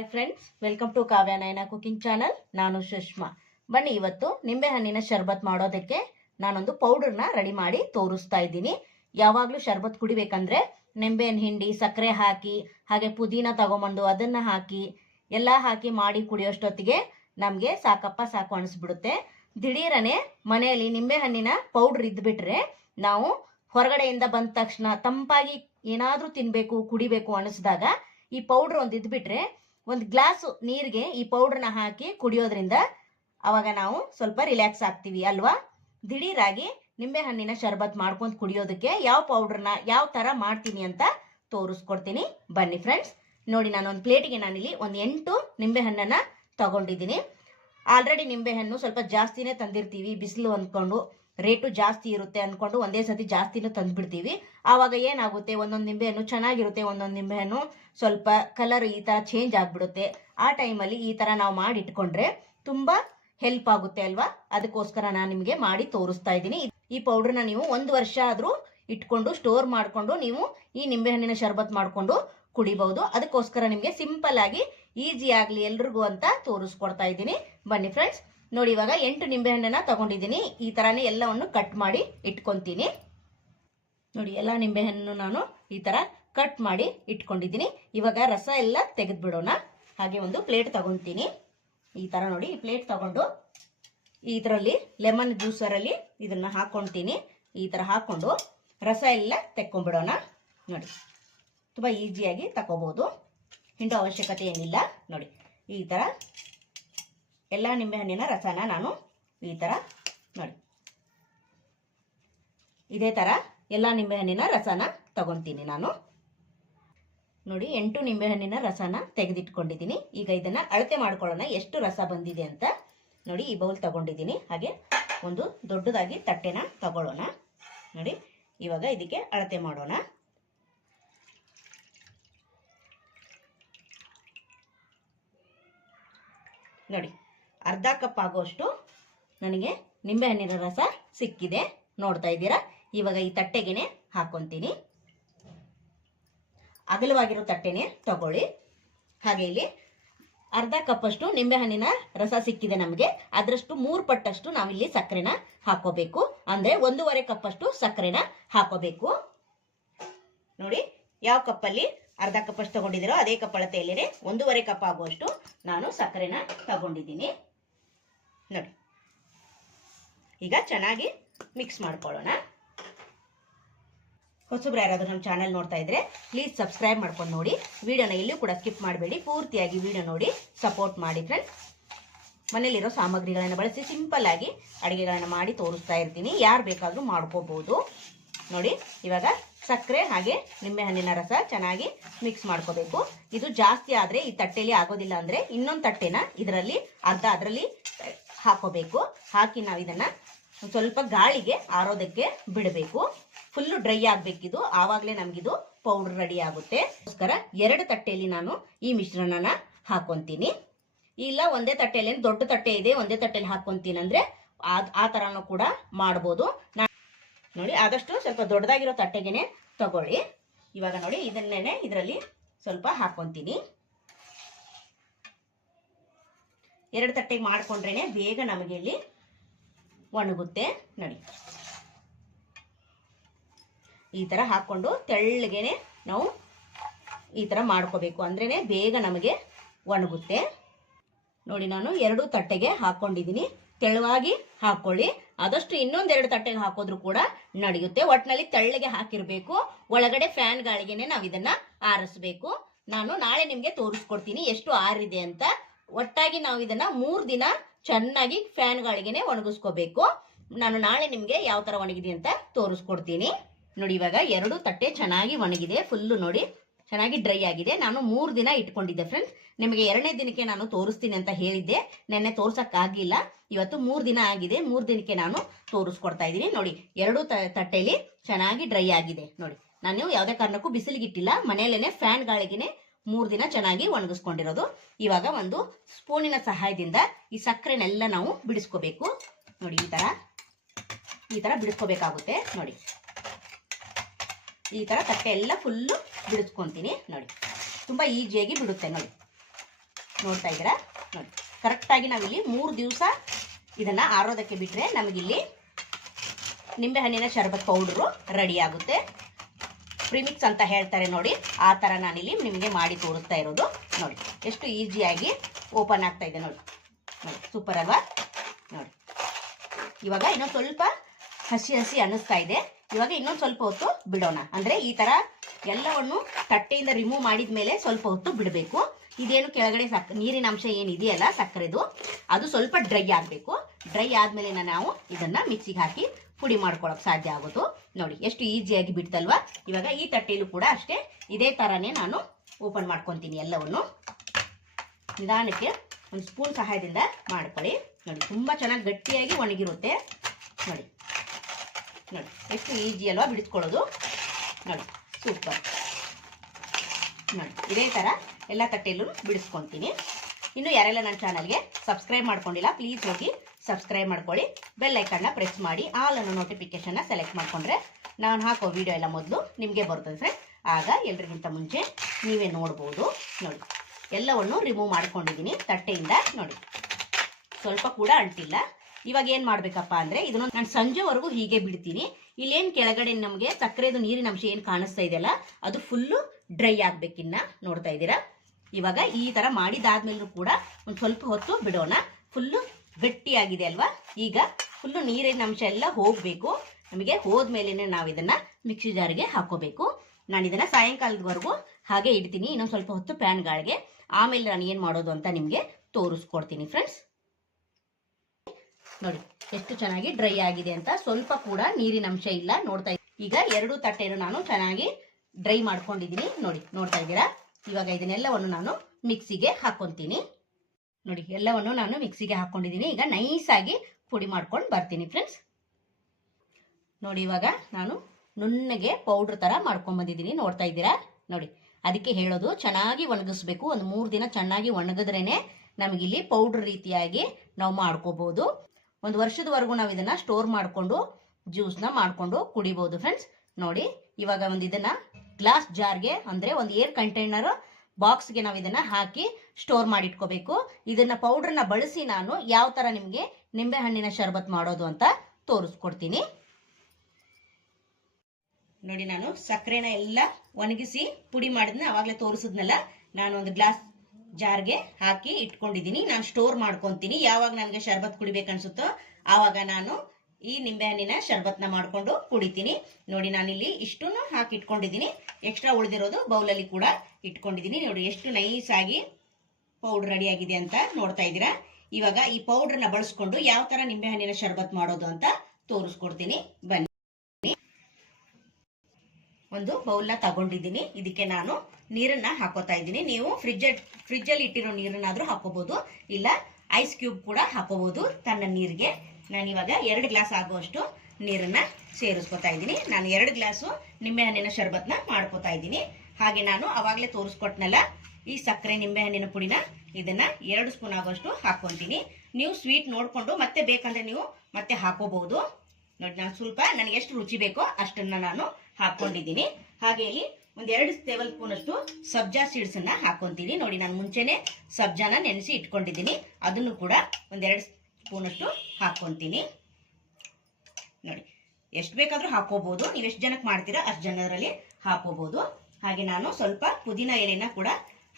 Hi friends, welcome to Kavya Nayana cooking channel. ನಾನು ಸುಷ್ಮಾ. ಬನ್ನಿ, ಇವತ್ತು ನಿಂಬೆ ಹಣ್ಣಿನ ಶರ್ಬತ್ ಮಾಡೋದಕ್ಕೆ ನಾನೊಂದು ಪೌಡರ್ನ ರೆಡಿ ಮಾಡಿ ತೋರಿಸ್ತಾ ಇದ್ದೀನಿ. ಯಾವಾಗಲೂ ಶರ್ಬತ್ ಕುಡಿಬೇಕಂದ್ರೆ ನಿಂಬೆಹಣ್ಣು ಹಿಂಡಿ ಸಕ್ಕರೆ ಹಾಕಿ ಹಾಗೆ ಪುದೀನ ತಗೊಂಬಂದು ಅದನ್ನ ಹಾಕಿ ಎಲ್ಲ ಹಾಕಿ ಮಾಡಿ ಕುಡಿಯೋಷ್ಟೊತ್ತಿಗೆ ನಮಗೆ ಸಾಕಪ್ಪ ಸಾಕು ಅನಿಸ್ಬಿಡುತ್ತೆ. ದಿಢೀರನೆ ಮನೆಯಲ್ಲಿ ನಿಂಬೆ ಹಣ್ಣಿನ ಪೌಡರ್ ಇದ್ಬಿಟ್ರೆ ನಾವು ಹೊರಗಡೆಯಿಂದ ಬಂದ ತಕ್ಷಣ ತಂಪಾಗಿ ಏನಾದರೂ ತಿನ್ಬೇಕು ಕುಡಿಬೇಕು ಅನಿಸಿದಾಗ ಈ ಪೌಡರ್ ಒಂದು ಇದ್ಬಿಟ್ರೆ ಒಂದು ಗ್ಲಾಸ್ ನೀರಿಗೆ ಈ ಪೌಡರ್ನ ಹಾಕಿ ಕುಡಿಯೋದ್ರಿಂದ ಅವಾಗ ನಾವು ಸ್ವಲ್ಪ ರಿಲ್ಯಾಕ್ಸ್ ಆಗ್ತೀವಿ ಅಲ್ವಾ. ದಿಢೀರಾಗಿ ನಿಂಬೆ ಹಣ್ಣಿನ ಶರ್ಬತ್ ಮಾಡ್ಕೊಂಡು ಕುಡಿಯೋದಕ್ಕೆ ಯಾವ ಪೌಡರ್ನ ಯಾವ ತರ ಮಾಡ್ತೀನಿ ಅಂತ ತೋರಿಸ್ಕೊಡ್ತೀನಿ. ಬನ್ನಿ ಫ್ರೆಂಡ್ಸ್, ನೋಡಿ ನಾನೊಂದು ಪ್ಲೇಟಿಗೆ ನಾನಿಲ್ಲಿ ಒಂದು 8 ನಿಂಬೆ ಹಣ್ಣನ್ನ ತಗೊಂಡಿದ್ದೀನಿ. ಆಲ್ರೆಡಿ ನಿಂಬೆ ಹಣ್ಣು ಸ್ವಲ್ಪ ಜಾಸ್ತಿನೇ ತಂದಿರ್ತೀವಿ, ಬಿಸಿಲು ಅಂದ್ಕೊಂಡು ರೇಟು ಜಾಸ್ತಿ ಇರುತ್ತೆ ಅಂದ್ಕೊಂಡು ಒಂದೇ ಸತಿ ಜಾಸ್ತಿನೂ ತಂದ್ಬಿಡ್ತೀವಿ. ಆವಾಗ ಏನಾಗುತ್ತೆ, ಒಂದೊಂದು ನಿಂಬೆಹಣ್ಣು ಚೆನ್ನಾಗಿರುತ್ತೆ, ಒಂದೊಂದು ನಿಂಬೆಹಣ್ಣು ಸ್ವಲ್ಪ ಕಲರ್ ಈ ಥರ ಚೇಂಜ್ ಆಗಿಬಿಡುತ್ತೆ. ಆ ಟೈಮಲ್ಲಿ ಈ ಥರ ನಾವು ಮಾಡಿ ಇಟ್ಕೊಂಡ್ರೆ ತುಂಬ ಹೆಲ್ಪ್ ಆಗುತ್ತೆ ಅಲ್ವಾ. ಅದಕ್ಕೋಸ್ಕರ ನಾನು ನಿಮಗೆ ಮಾಡಿ ತೋರಿಸ್ತಾ ಇದ್ದೀನಿ. ಈ ಪೌಡರ್ನ ನೀವು 1 ವರ್ಷ ಆದರೂ ಇಟ್ಕೊಂಡು ಸ್ಟೋರ್ ಮಾಡಿಕೊಂಡು ನೀವು ಈ ನಿಂಬೆಹಣ್ಣಿನ ಶರ್ಬತ್ ಮಾಡಿಕೊಂಡು ಕುಡಿಬಹುದು. ಅದಕ್ಕೋಸ್ಕರ ನಿಮಗೆ ಸಿಂಪಲ್ ಆಗಿ ಈಸಿ ಆಗಲಿ ಎಲ್ರಿಗೂ ಅಂತ ತೋರಿಸ್ಕೊಡ್ತಾ ಇದ್ದೀನಿ. ಬನ್ನಿ ಫ್ರೆಂಡ್ಸ್, ನೋಡಿ ಇವಾಗ 8 ನಿಂಬೆಹಣ್ಣನ್ನ ತಗೊಂಡಿದ್ದೀನಿ. ಈ ಥರನೇ ಎಲ್ಲವನ್ನು ಕಟ್ ಮಾಡಿ ಇಟ್ಕೊತೀನಿ. ನೋಡಿ ಎಲ್ಲ ನಿಂಬೆಹಣ್ಣು ನಾನು ಈ ಥರ ಕಟ್ ಮಾಡಿ ಇಟ್ಕೊಂಡಿದ್ದೀನಿ. ಇವಾಗ ರಸ ಎಲ್ಲ ತೆಗೆದ್ಬಿಡೋಣ. ಹಾಗೆ ಒಂದು ಪ್ಲೇಟ್ ತಗೊತೀನಿ. ಈ ಥರ ನೋಡಿ, ಈ ಪ್ಲೇಟ್ ತಗೊಂಡು ಇದರಲ್ಲಿ ಲೆಮನ್ ಜ್ಯೂಸರಲ್ಲಿ ಇದನ್ನ ಹಾಕೊಳ್ತೀನಿ. ಈ ಥರ ಹಾಕೊಂಡು ರಸ ಎಲ್ಲ ತೆಕ್ಕೊಂಡ್ಬಿಡೋಣ. ನೋಡಿ ತುಂಬ ಈಸಿಯಾಗಿ ತಗೋಬಹುದು, ಹಿಂಡೋ ಅವಶ್ಯಕತೆ ಏನಿಲ್ಲ. ನೋಡಿ ಈ ಥರ ಎಲ್ಲ ನಿಂಬೆಹಣ್ಣಿನ ರಸನ ನಾನು ಈ ಥರ ನೋಡಿ ಇದೇ ಥರ ಎಲ್ಲ ನಿಂಬೆಹಣ್ಣಿನ ರಸನ ತಗೊತೀನಿ ನಾನು. ನೋಡಿ 8 ನಿಂಬೆಹಣ್ಣಿನ ರಸನ ತೆಗೆದಿಟ್ಕೊಂಡಿದ್ದೀನಿ. ಈಗ ಇದನ್ನ ಅಳತೆ ಮಾಡ್ಕೊಳ್ಳೋಣ ಎಷ್ಟು ರಸ ಬಂದಿದೆ ಅಂತ. ನೋಡಿ ಈ ಬೌಲ್ ತಗೊಂಡಿದ್ದೀನಿ. ಹಾಗೆ ಒಂದು ದೊಡ್ಡದಾಗಿ ತಟ್ಟೆನ ತಗೊಳ್ಳೋಣ. ನೋಡಿ ಇವಾಗ ಇದಕ್ಕೆ ಅಳತೆ ಮಾಡೋಣ. ನೋಡಿ ಅರ್ಧ ಕಪ್ ಆಗೋಷ್ಟು ನನಗೆ ನಿಂಬೆಹಣ್ಣಿನ ರಸ ಸಿಕ್ಕಿದೆ, ನೋಡ್ತಾ ಇದ್ದೀರಾ. ಇವಾಗ ಈ ತಟ್ಟೆಗೆನೆ ಹಾಕೊಂತೀನಿ. ಅಗಲವಾಗಿರೋ ತಟ್ಟೆನೆ ತಗೊಳ್ಳಿ. ಹಾಗೆ ಇಲ್ಲಿ ಅರ್ಧ ಕಪ್ ಅಷ್ಟು ನಿಂಬೆಹಣ್ಣಿನ ರಸ ಸಿಕ್ಕಿದೆ ನಮಗೆ. ಅದರಷ್ಟು 3 ಪಟ್ಟಷ್ಟು ನಾವಿಲ್ಲಿ ಸಕ್ಕರೆನ ಹಾಕೋಬೇಕು. ಅಂದ್ರೆ 1.5 ಕಪ್ ಅಷ್ಟು ಸಕ್ಕರೆನ ಹಾಕೋಬೇಕು. ನೋಡಿ ಯಾವ ಕಪ್ಪಲ್ಲಿ ಅರ್ಧ ಕಪ್ ಅಷ್ಟು ತಗೊಂಡಿದ್ದೀರೋ ಅದೇ ಕಪ್ ಅಳತೆಯಲ್ಲೇ 1.5 ಕಪ್ ಆಗುವಷ್ಟು ನಾನು ಸಕ್ಕರೆನ ತಗೊಂಡಿದ್ದೀನಿ. ನೋಡಿ ಈಗ ಚೆನ್ನಾಗಿ ಮಿಕ್ಸ್ ಮಾಡ್ಕೊಳ್ಳೋಣ. ಹೊಸಬ್ರು ಯಾರಾದರೂ ನಮ್ಮ ಚಾನಲ್ ನೋಡ್ತಾ ಇದ್ರೆ ಪ್ಲೀಸ್ ಸಬ್ಸ್ಕ್ರೈಬ್ ಮಾಡ್ಕೊಂಡು ನೋಡಿ. ವಿಡಿಯೋನ ಎಲ್ಲೂ ಕೂಡ ಸ್ಕಿಪ್ ಮಾಡಬೇಡಿ, ಪೂರ್ತಿಯಾಗಿ ವಿಡಿಯೋ ನೋಡಿ ಸಪೋರ್ಟ್ ಮಾಡಿ ಫ್ರೆಂಡ್ಸ್. ಮನೇಲಿರೋ ಸಾಮಗ್ರಿಗಳನ್ನು ಬಳಸಿ ಸಿಂಪಲ್ ಆಗಿ ಅಡುಗೆಗಳನ್ನು ಮಾಡಿ ತೋರಿಸ್ತಾ ಇರ್ತೀನಿ, ಯಾರು ಬೇಕಾದರೂ ಮಾಡ್ಕೋಬಹುದು. ನೋಡಿ ಇವಾಗ ಸಕ್ಕರೆ ಹಾಗೆ ನಿಂಬೆಹಣ್ಣಿನ ರಸ ಚೆನ್ನಾಗಿ ಮಿಕ್ಸ್ ಮಾಡ್ಕೋಬೇಕು. ಇದು ಜಾಸ್ತಿ ಆದರೆ ಈ ತಟ್ಟೆಯಲ್ಲಿ ಆಗೋದಿಲ್ಲ, ಅಂದರೆ ಇನ್ನೊಂದು ತಟ್ಟೆನ ಇದರಲ್ಲಿ ಅದರಲ್ಲಿ ಹಾಕೋಬೇಕು. ಹಾಕಿ ನಾವು ಇದನ್ನ ಸ್ವಲ್ಪ ಗಾಳಿಗೆ ಆರೋದಕ್ಕೆ ಬಿಡಬೇಕು. ಫುಲ್ಲು ಡ್ರೈ ಆಗ್ಬೇಕಿದು, ಆವಾಗಲೇ ನಮಗಿದು ಪೌಡರ್ ರೆಡಿ ಆಗುತ್ತೆ. ಅದಕ್ಕೋಸ್ಕರ 2 ತಟ್ಟೆಯಲ್ಲಿ ನಾನು ಈ ಮಿಶ್ರಣನ ಹಾಕೊಂತೀನಿ. ಇಲ್ಲ ಒಂದೇ ತಟ್ಟೆಯಲ್ಲಿ, ದೊಡ್ಡ ತಟ್ಟೆ ಇದೆ ಒಂದೇ ತಟ್ಟೆಯಲ್ಲಿ ಹಾಕೊಂತೀನಿ ಅಂದ್ರೆ ಆ ಥರನೂ ಕೂಡ ಮಾಡ್ಬೋದು. ನೋಡಿ ಆದಷ್ಟು ಸ್ವಲ್ಪ ದೊಡ್ಡದಾಗಿರೋ ತಟ್ಟೆಗೆನೆ ತಗೊಳ್ಳಿ. ಇವಾಗ ನೋಡಿ ಇದನ್ನೇನೆ ಇದರಲ್ಲಿ ಸ್ವಲ್ಪ ಹಾಕೊಂತೀನಿ. 2 ತಟ್ಟೆಗೆ ಮಾಡ್ಕೊಂಡ್ರೇನೆ ಬೇಗ ನಮಗೆ ಇಲ್ಲಿ ಒಣಗುತ್ತೆ. ನೋಡಿ ಈ ಥರ ಹಾಕ್ಕೊಂಡು ತೆಳ್ಳಗೆನೆ ನಾವು ಈ ಥರ ಮಾಡ್ಕೋಬೇಕು, ಅಂದ್ರೇನೆ ಬೇಗ ನಮಗೆ ಒಣಗುತ್ತೆ. ನೋಡಿ ನಾನು 2 ತಟ್ಟೆಗೆ ಹಾಕೊಂಡಿದ್ದೀನಿ. ತೆಳುವಾಗಿ ಹಾಕೊಳ್ಳಿ. ಆದಷ್ಟು ಇನ್ನೊಂದು 2 ತಟ್ಟೆಗೆ ಹಾಕೋದ್ರೂ ಕೂಡ ನಡೆಯುತ್ತೆ. ಒಟ್ಟಿನಲ್ಲಿ ತೆಳ್ಳಗೆ ಹಾಕಿರ್ಬೇಕು. ಒಳಗಡೆ ಫ್ಯಾನ್ ಗಾಳಿಗೆನೆ ನಾವು ಇದನ್ನ ಆರಿಸ್ಬೇಕು. ನಾನು ನಾಳೆ ನಿಮ್ಗೆ ತೋರಿಸ್ಕೊಡ್ತೀನಿ ಎಷ್ಟು ಆರಿದೆ ಅಂತ. ಒಟ್ಟಾಗಿ ನಾವು ಇದನ್ನ 3 ದಿನ ಚೆನ್ನಾಗಿ ಫ್ಯಾನ್ ಗಾಳಿಗೆನೆ ಒಣಗಿಸ್ಕೋಬೇಕು. ನಾನು ನಾಳೆ ನಿಮ್ಗೆ ಯಾವ ತರ ಒಣಗಿದೆ ಅಂತ ತೋರಿಸ್ಕೊಡ್ತೀನಿ. ನೋಡಿ ಇವಾಗ 2 ತಟ್ಟೆ ಚೆನ್ನಾಗಿ ಒಣಗಿದೆ, ಫುಲ್ಲು ನೋಡಿ ಚೆನ್ನಾಗಿ ಡ್ರೈ ಆಗಿದೆ. ನಾನು 3 ದಿನ ಇಟ್ಕೊಂಡಿದ್ದೆ ಫ್ರೆಂಡ್ಸ್. ನಿಮಗೆ 2ನೇ ದಿನಕ್ಕೆ ನಾನು ತೋರಿಸ್ತೀನಿ ಅಂತ ಹೇಳಿದ್ದೆ, ನೆನ್ನೆ ತೋರ್ಸಕ್ಕಾಗಿಲ್ಲ. ಇವತ್ತು 3 ದಿನ ಆಗಿದೆ, 3 ದಿನಕ್ಕೆ ನಾನು ತೋರಿಸ್ಕೊಡ್ತಾ ಇದ್ದೀನಿ. ನೋಡಿ 2 ತಟ್ಟೆಯಲ್ಲಿ ಚೆನ್ನಾಗಿ ಡ್ರೈ ಆಗಿದೆ. ನೋಡಿ ನಾನು ಯಾವುದೇ ಕಾರಣಕ್ಕೂ ಬಿಸಿಲಿಗಿಟ್ಟಿಲ್ಲ, ಮನೆಯಲ್ಲೇನೆ ಫ್ಯಾನ್ ಗಾಳಿಗೆನೆ 3 ದಿನ ಚೆನ್ನಾಗಿ ಒಣಗಿಸ್ಕೊಂಡಿರೋದು. ಇವಾಗ ಒಂದು ಸ್ಪೂನಿನ ಸಹಾಯದಿಂದ ಈ ಸಕ್ಕರೆನೆಲ್ಲ ನಾವು ಬಿಡಿಸ್ಕೋಬೇಕು. ನೋಡಿ ಈ ತರ ಬಿಡಿಸ್ಕೋಬೇಕಾಗುತ್ತೆ. ನೋಡಿ ಈ ತರ ತಟ್ಟೆ ಎಲ್ಲ ಫುಲ್ಲು ಬಿಡಿಸ್ಕೊಂತೀನಿ. ನೋಡಿ ತುಂಬಾ ಈಸಿಯಾಗಿ ಬಿಡುತ್ತೆ. ನೋಡಿ ನೋಡ್ತಾ ಇದ್ದೀರಾ ನೋಡಿ. ಕರೆಕ್ಟಾಗಿ ನಾವಿಲ್ಲಿ 3 ದಿವಸ ಇದನ್ನು ಆರೋದಕ್ಕೆ ಬಿಟ್ಟರೆ ನಮಗಿಲ್ಲಿ ನಿಂಬೆಹಣ್ಣಿನ ಶರಬತ್ ಪೌಡ್ರು ರೆಡಿ ಆಗುತ್ತೆ. ಪ್ರಿಮಿಕ್ಸ್ ಅಂತ ಹೇಳ್ತಾರೆ ನೋಡಿ, ಆ ಥರ ನಾನಿಲ್ಲಿ ನಿಮಗೆ ಮಾಡಿ ತೋರಿಸ್ತಾ ಇರೋದು. ನೋಡಿ ಎಷ್ಟು ಈಸಿಯಾಗಿ ಓಪನ್ ಆಗ್ತಾ ಇದೆ ನೋಡಿ. ನೋಡಿ ಸೂಪರ್ ಅಲ್ವಾ? ನೋಡಿ ಇವಾಗ ಇನ್ನೊಂದು ಸ್ವಲ್ಪ ಹಸಿ ಹಸಿ ಅನ್ನಿಸ್ತಾ ಇದೆ. ಇವಾಗ ಇನ್ನೊಂದು ಸ್ವಲ್ಪ ಹೊತ್ತು ಬಿಡೋಣ. ಅಂದರೆ ಈ ಥರ ಎಲ್ಲವನ್ನು ತಟ್ಟೆಯಿಂದ ರಿಮೂವ್ ಮಾಡಿದ ಮೇಲೆ ಸ್ವಲ್ಪ ಹೊತ್ತು ಬಿಡಬೇಕು. ಇದೇನು ಕೆಳಗಡೆ ನೀರಿನ ಅಂಶ ಏನಿದೆಯಲ್ಲ ಸಕ್ಕರೆದು, ಅದು ಸ್ವಲ್ಪ ಡ್ರೈ ಆಗಬೇಕು. ಡ್ರೈ ಆದಮೇಲೆ ನಾವು ಇದನ್ನು ಮಿಕ್ಸಿಗೆ ಹಾಕಿ ಪುಡಿ ಮಾಡ್ಕೊಳಕ್ಕೆ ಸಾಧ್ಯ ಆಗೋದು. ನೋಡಿ ಎಷ್ಟು ಈಸಿಯಾಗಿ ಬಿಡ್ತಲ್ವಾ? ಇವಾಗ ಈ ತಟ್ಟೆಯಲ್ಲೂ ಕೂಡ ಅಷ್ಟೇ ಇದೇ ಥರನೇ ನಾನು ಓಪನ್ ಮಾಡ್ಕೊತೀನಿ. ಎಲ್ಲವನ್ನು ನಿಧಾನಕ್ಕೆ ಒಂದು ಸ್ಪೂನ್ ಸಹಾಯದಿಂದ ಮಾಡ್ಕೊಳ್ಳಿ. ನೋಡಿ ತುಂಬ ಚೆನ್ನಾಗಿ ಗಟ್ಟಿಯಾಗಿ ಒಣಗಿರುತ್ತೆ. ನೋಡಿ ನೋಡಿ ಎಷ್ಟು ಈಸಿ ಅಲ್ವಾ ಬಿಡಿಸ್ಕೊಳ್ಳೋದು. ನೋಡಿ ಸೂಪರ್. ನೋಡಿ ಇದೇ ಥರ ಎಲ್ಲ ತಟ್ಟೆಯಲ್ಲೂ ಬಿಡಿಸ್ಕೊತೀನಿ. ಇನ್ನು ಯಾರೆಲ್ಲ ನನ್ನ ಚಾನಲ್ಗೆ ಸಬ್ಸ್ಕ್ರೈಬ್ ಮಾಡ್ಕೊಂಡಿಲ್ಲ ಪ್ಲೀಸ್ ಹೋಗಿ ಸಬ್ಸ್ಕ್ರೈಬ್ ಮಾಡ್ಕೊಳ್ಳಿ. ಬೆಲ್ ಐಕನ್ನ ಪ್ರೆಸ್ ಮಾಡಿ ಆಲ್ ಅನ್ನೋ ನೋಟಿಫಿಕೇಶನ್ನ ಸೆಲೆಕ್ಟ್ ಮಾಡಿಕೊಂಡ್ರೆ ನಾನು ಹಾಕೋ ವಿಡಿಯೋ ಎಲ್ಲ ಮೊದಲು ನಿಮಗೆ ಬರ್ತದೆ ಫ್ರೆಂಡ್ಸ್. ಆಗ ಎಲ್ರಿಗಿಂತ ಮುಂಚೆ ನೀವೇ ನೋಡ್ಬೋದು. ನೋಡಿ ಎಲ್ಲವನ್ನು ರಿಮೂವ್ ಮಾಡ್ಕೊಂಡಿದ್ದೀನಿ ತಟ್ಟೆಯಿಂದ. ನೋಡಿ ಸ್ವಲ್ಪ ಕೂಡ ಅಂಟಿಲ್ಲ. ಇವಾಗ ಏನು ಮಾಡಬೇಕಪ್ಪ ಅಂದರೆ ಇದನ್ನು ನಾನು ಸಂಜೆವರೆಗೂ ಹೀಗೆ ಬಿಡ್ತೀನಿ. ಇಲ್ಲೇನು ಕೆಳಗಡೆ ನಮಗೆ ಸಕ್ಕರೆದು ನೀರಿನ ಅಂಶ ಏನು ಕಾಣಿಸ್ತಾ ಇದೆಯಲ್ಲ ಅದು ಫುಲ್ಲು ಡ್ರೈ ಆಗಬೇಕಿನ್ನ. ನೋಡ್ತಾ ಇದ್ದೀರಾ? ಇವಾಗ ಈ ಥರ ಮಾಡಿದಾದ್ಮೇಲೂ ಕೂಡ ಒಂದು ಸ್ವಲ್ಪ ಹೊತ್ತು ಬಿಡೋಣ. ಫುಲ್ಲು ಗಟ್ಟಿಯಾಗಿದೆ ಅಲ್ವಾ? ಈಗ ಫುಲ್ಲು ನೀರಿನ ಅಂಶ ಎಲ್ಲ ಹೋಗಬೇಕು. ನಮಗೆ ಹೋದ್ಮೇಲೆ ನಾವು ಇದನ್ನು ಮಿಕ್ಸಿ ಜಾರಿಗೆ ಹಾಕೋಬೇಕು. ನಾನು ಇದನ್ನು ಸಾಯಂಕಾಲದವರೆಗೂ ಹಾಗೆ ಇಡ್ತೀನಿ, ಇನ್ನೊಂದು ಸ್ವಲ್ಪ ಹೊತ್ತು ಪ್ಯಾನ್ ಗಾಳಿಗೆ. ಆಮೇಲೆ ನಾನು ಏನು ಮಾಡೋದು ಅಂತ ನಿಮಗೆ ತೋರಿಸ್ಕೊಡ್ತೀನಿ ಫ್ರೆಂಡ್ಸ್. ನೋಡಿ ಎಷ್ಟು ಚೆನ್ನಾಗಿ ಡ್ರೈ ಆಗಿದೆ ಅಂತ, ಸ್ವಲ್ಪ ಕೂಡ ನೀರಿನ ಅಂಶ ಇಲ್ಲ. ನೋಡ್ತಾ ಈಗ 2 ತಟ್ಟೆಯನ್ನು ನಾನು ಚೆನ್ನಾಗಿ ಡ್ರೈ ಮಾಡ್ಕೊಂಡಿದ್ದೀನಿ. ನೋಡಿ ನೋಡ್ತಾ ಇದ್ದೀರಾ? ಇವಾಗ ಇದನ್ನೆಲ್ಲವನ್ನು ನಾನು ಮಿಕ್ಸಿಗೆ ಹಾಕ್ಕೊಂತೀನಿ. ನೋಡಿ ಎಲ್ಲವನ್ನು ನಾನು ಮಿಕ್ಸಿಗೆ ಹಾಕ್ಕೊಂಡಿದ್ದೀನಿ. ಈಗ ನೈಸಾಗಿ ಪುಡಿ ಮಾಡ್ಕೊಂಡು ಬರ್ತೀನಿ ಫ್ರೆಂಡ್ಸ್. ನೋಡಿ ಇವಾಗ ನಾನು ನುಣ್ಣಗೆ ಪೌಡ್ರ್ ಥರ ಮಾಡ್ಕೊಂಡ್ಬಂದಿದ್ದೀನಿ. ನೋಡ್ತಾ ಇದ್ದೀರಾ? ನೋಡಿ ಅದಕ್ಕೆ ಹೇಳೋದು ಚೆನ್ನಾಗಿ ಒಣಗಿಸ್ಬೇಕು. ಒಂದು 3 ದಿನ ಚೆನ್ನಾಗಿ ಒಣಗಿದ್ರೇ ನಮಗಿಲ್ಲಿ ಪೌಡ್ರ್ ರೀತಿಯಾಗಿ ನಾವು ಮಾಡ್ಕೋಬೋದು. 1 ವರ್ಷದವರೆಗೂ ನಾವು ಇದನ್ನು ಸ್ಟೋರ್ ಮಾಡಿಕೊಂಡು ಜ್ಯೂಸ್ನ ಮಾಡಿಕೊಂಡು ಕುಡಿಬೋದು ಫ್ರೆಂಡ್ಸ್. ನೋಡಿ ಇವಾಗ ಒಂದು ಇದನ್ನು ಗ್ಲಾಸ್ ಜಾರ್ಗೆ ಅಂದರೆ ಒಂದು ಏರ್ ಕಂಟೈನರ್ ಬಾಕ್ಸ್ಗೆ ನಾವು ಇದನ್ನು ಹಾಕಿ ಸ್ಟೋರ್ ಮಾಡಿಟ್ಕೋಬೇಕು. ಇದನ್ನು ಪೌಡ್ರನ್ನ ಬಳಸಿ ನಾನು ಯಾವ ಥರ ನಿಮಗೆ ನಿಂಬೆಹಣ್ಣಿನ ಶರಬತ್ ಮಾಡೋದು ಅಂತ ತೋರಿಸ್ಕೊಡ್ತೀನಿ. ನೋಡಿ ನಾನು ಸಕ್ಕರೆನ ಎಲ್ಲ ಒಣಗಿಸಿ ಪುಡಿ ಮಾಡಿದ್ನ ಆವಾಗಲೇ ತೋರಿಸಿದ್ನಲ್ಲ, ನಾನು ಒಂದು ಗ್ಲಾಸ್ ಜಾರ್ಗೆ ಹಾಕಿ ಇಟ್ಕೊಂಡಿದ್ದೀನಿ. ನಾನು ಸ್ಟೋರ್ ಮಾಡ್ಕೊತೀನಿ. ಯಾವಾಗ ನನಗೆ ಶರಬತ್ ಕುಡಿಬೇಕನ್ಸುತ್ತೋ ಆವಾಗ ನಾನು ಈ ನಿಂಬೆಹಣ್ಣಿನ ಶರಬತ್ನ ಮಾಡಿಕೊಂಡು ಕುಡಿತೀನಿ. ನೋಡಿ ನಾನಿಲ್ಲಿ ಇಷ್ಟನ್ನು ಹಾಕಿ ಇಟ್ಕೊಂಡಿದ್ದೀನಿ. ಎಕ್ಸ್ಟ್ರಾ ಉಳಿದಿರೋದು ಬೌಲಲ್ಲಿ ಕೂಡ ಇಟ್ಕೊಂಡಿದ್ದೀನಿ. ನೋಡಿ ಎಷ್ಟು ನೈಸ್ ಆಗಿ ಪೌಡ್ರ್ ರೆಡಿ ಆಗಿದೆ ಅಂತ ನೋಡ್ತಾ ಇದ್ದೀರಾ? ಇವಾಗ ಈ ಪೌಡ್ರನ್ನ ಬಳಸ್ಕೊಂಡು ಯಾವ ಥರ ನಿಂಬೆಹಣ್ಣಿನ ಶರಬತ್ ಮಾಡೋದು ಅಂತ ತೋರಿಸ್ಕೊಡ್ತೀನಿ ಬನ್ನಿ. ಒಂದು ಬೌಲ್ನ ತಗೊಂಡಿದ್ದೀನಿ. ಇದಕ್ಕೆ ನಾನು ನೀರನ್ನ ಹಾಕೋತಾ ಇದ್ದೀನಿ. ನೀವು ಫ್ರಿಜ್ಜಲ್ಲಿ ಇಟ್ಟಿರೋ ನೀರನ್ನಾದರೂ ಹಾಕೋಬಹುದು, ಇಲ್ಲ ಐಸ್ ಕ್ಯೂಬ್ ಕೂಡ ಹಾಕೋಬಹುದು ತನ್ನ ನೀರಿಗೆ. ನಾನಿವಾಗ 2 ಗ್ಲಾಸ್ ಆಗುವಷ್ಟು ನೀರನ್ನ ಸೇರಿಸ್ಕೊತಾ ಇದ್ದೀನಿ. ನಾನು 2 ಗ್ಲಾಸು ನಿಂಬೆಹಣ್ಣಿನ ಶರಬತ್ನ ಮಾಡ್ಕೋತಾ ಇದ್ದೀನಿ. ಹಾಗೆ ನಾನು ಅವಾಗಲೇ ತೋರಿಸ್ಕೊಟ್ನಲ್ಲ ಈ ಸಕ್ಕರೆ ನಿಂಬೆಹಣ್ಣಿನ ಪುಡಿನ ಇದನ್ನ 2 ಸ್ಪೂನ್ ಆಗೋಷ್ಟು ಹಾಕ್ಕೊಂತೀನಿ. ನೀವು ಸ್ವೀಟ್ ನೋಡಿಕೊಂಡು ಮತ್ತೆ ಬೇಕಂದ್ರೆ ನೀವು ಮತ್ತೆ ಹಾಕೋಬಹುದು. ನೋಡಿ ನಾನು ಸ್ವಲ್ಪ ನನಗೆ ಎಷ್ಟು ರುಚಿ ಬೇಕೋ ಅಷ್ಟನ್ನ ನಾನು ಹಾಕೊಂಡಿದ್ದೀನಿ. ಹಾಗೆ ಇಲ್ಲಿ ಒಂದು 2 ಟೇಬಲ್ ಸ್ಪೂನ್ ಅಷ್ಟು ಸಬ್ಜಾ ಸೀಡ್ಸ್ ಅನ್ನ ಹಾಕೊಂತೀನಿ. ನೋಡಿ ನಾನು ಮುಂಚೆನೆ ಸಬ್ಜಾನ ನೆನೆಸಿ ಇಟ್ಕೊಂಡಿದ್ದೀನಿ. ಅದನ್ನು ಕೂಡ ಒಂದು 2 ಸ್ಪೂನ್ ಅಷ್ಟು ಹಾಕೊಂತೀನಿ. ನೋಡಿ ಎಷ್ಟು ಬೇಕಾದ್ರೂ ಹಾಕೋಬಹುದು. ನೀವು ಎಷ್ಟು ಜನಕ್ಕೆ ಮಾಡ್ತೀರಾ ಅಷ್ಟು ಜನರಲ್ಲಿ ಹಾಕೋಬಹುದು. ಹಾಗೆ ನಾನು ಸ್ವಲ್ಪ ಪುದೀನ ಎಲೆನ ಕೂಡ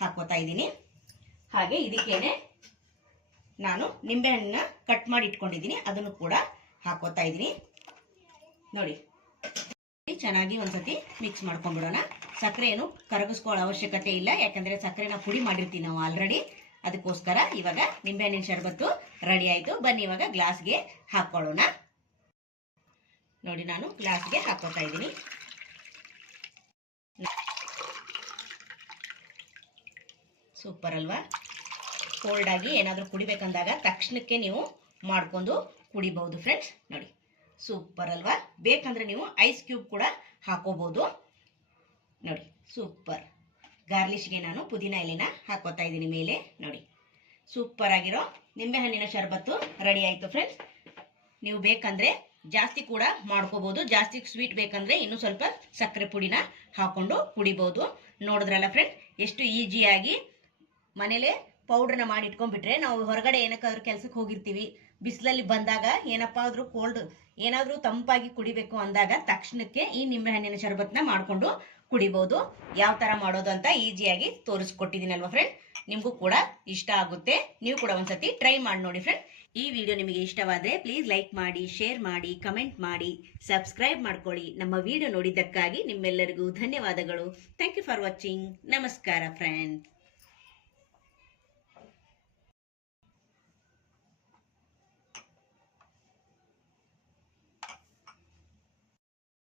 ಹಾಕೋತಾ ಇದ್ದೀನಿ. ಹಾಗೆ ಇದಕ್ಕೇನೆ ನಾನು ನಿಂಬೆಹಣ್ಣನ್ನ ಕಟ್ ಮಾಡಿ ಇಟ್ಕೊಂಡಿದ್ದೀನಿ, ಅದನ್ನು ಕೂಡ ಹಾಕೋತಾ ಇದ್ದೀನಿ. ನೋಡಿ ಚೆನ್ನಾಗಿ ಒಂದ್ಸತಿ ಮಿಕ್ಸ್ ಮಾಡ್ಕೊಂಡ್ಬಿಡೋಣ. ಸಕ್ಕರೆ ಏನು ಕರಗಿಸ್ಕೊಳ್ಳೋ ಅವಶ್ಯಕತೆ ಇಲ್ಲ, ಯಾಕಂದ್ರೆ ಸಕ್ಕರೆನ ಪುಡಿ ಮಾಡಿರ್ತೀವಿ ನಾವು ಆಲ್ರೆಡಿ. ಅದಕ್ಕೋಸ್ಕರ ಇವಾಗ ನಿಂಬೆಹಣ್ಣಿನ ಶರಬತ್ತು ರೆಡಿ ಆಯಿತು. ಬನ್ನಿ ಇವಾಗ ಗ್ಲಾಸ್ಗೆ ಹಾಕೊಳ್ಳೋಣ. ನೋಡಿ ನಾನು ಗ್ಲಾಸ್ಗೆ ಹಾಕೋತಾ ಇದ್ದೀನಿ. ಸೂಪರ್ ಅಲ್ವಾ? ಕೋಲ್ಡ್ ಆಗಿ ಏನಾದರೂ ಕುಡಿಬೇಕಂದಾಗ ತಕ್ಷಣಕ್ಕೆ ನೀವು ಮಾಡ್ಕೊಂಡು ಕುಡಿಬಹುದು ಫ್ರೆಂಡ್ಸ್. ನೋಡಿ ಸೂಪರ್ ಅಲ್ವಾ? ಬೇಕಂದ್ರೆ ನೀವು ಐಸ್ ಕ್ಯೂಬ್ ಕೂಡ ಹಾಕೋಬಹುದು. ನೋಡಿ ಸೂಪರ್. ಗಾರ್ಲಿಷ್ಗೆ ನಾನು ಪುದೀನ ಎಲೆನ ಹಾಕೋತಾ ಇದ್ದೀನಿ ಮೇಲೆ. ನೋಡಿ ಸೂಪರ್ ಆಗಿರೋ ನಿಂಬೆಹಣ್ಣಿನ ಶರಬತ್ತು ರೆಡಿ ಆಯಿತು ಫ್ರೆಂಡ್ಸ್. ನೀವು ಬೇಕಂದ್ರೆ ಜಾಸ್ತಿ ಕೂಡ ಮಾಡ್ಕೋಬಹುದು. ಜಾಸ್ತಿ ಸ್ವೀಟ್ ಬೇಕಂದ್ರೆ ಇನ್ನೂ ಸ್ವಲ್ಪ ಸಕ್ಕರೆ ಪುಡಿನ ಹಾಕೊಂಡು ಕುಡಿಬಹುದು. ನೋಡಿದ್ರಲ್ಲ ಫ್ರೆಂಡ್ಸ್, ಎಷ್ಟು ಈಸಿಯಾಗಿ ಮನೇಲೆ ಪೌಡ್ರನ್ನ ಮಾಡಿ ಇಟ್ಕೊಂಡ್ಬಿಟ್ರೆ ನಾವು ಹೊರಗಡೆ ಏನಕ್ಕಾದ್ರೂ ಕೆಲ್ಸಕ್ಕೆ ಹೋಗಿರ್ತೀವಿ, ಬಿಸಿಲಲ್ಲಿ ಬಂದಾಗ ಏನಪ್ಪಾ ಆದ್ರೂ ಏನಾದ್ರೂ ತಂಪಾಗಿ ಕುಡಿಬೇಕು ಅಂದಾಗ ತಕ್ಷಣಕ್ಕೆ ಈ ನಿಂಬೆಹಣ್ಣಿನ ಶರಬತ್ನ ಮಾಡ್ಕೊಂಡು ಕುಡಿಬಹುದು. ಯಾವ ತರ ಮಾಡೋದು ಅಂತ ಈಸಿಯಾಗಿ ತೋರಿಸ್ಕೊಟ್ಟಿದ್ದೀನಲ್ವಾ ಫ್ರೆಂಡ್, ನಿಮ್ಗೂ ಕೂಡ ಇಷ್ಟ ಆಗುತ್ತೆ. ನೀವು ಕೂಡ ಒಂದ್ಸತಿ ಟ್ರೈ ಮಾಡಿ ನೋಡಿ ಫ್ರೆಂಡ್. ಈ ವಿಡಿಯೋ ನಿಮಗೆ ಇಷ್ಟವಾದ್ರೆ ಪ್ಲೀಸ್ ಲೈಕ್ ಮಾಡಿ, ಶೇರ್ ಮಾಡಿ, ಕಮೆಂಟ್ ಮಾಡಿ, ಸಬ್ಸ್ಕ್ರೈಬ್ ಮಾಡ್ಕೊಳ್ಳಿ. ನಮ್ಮ ವಿಡಿಯೋ ನೋಡಿದ್ದಕ್ಕಾಗಿ ನಿಮ್ಮೆಲ್ಲರಿಗೂ ಧನ್ಯವಾದಗಳು. Thank you for watching. ನಮಸ್ಕಾರ ಫ್ರೆಂಡ್ಸ್.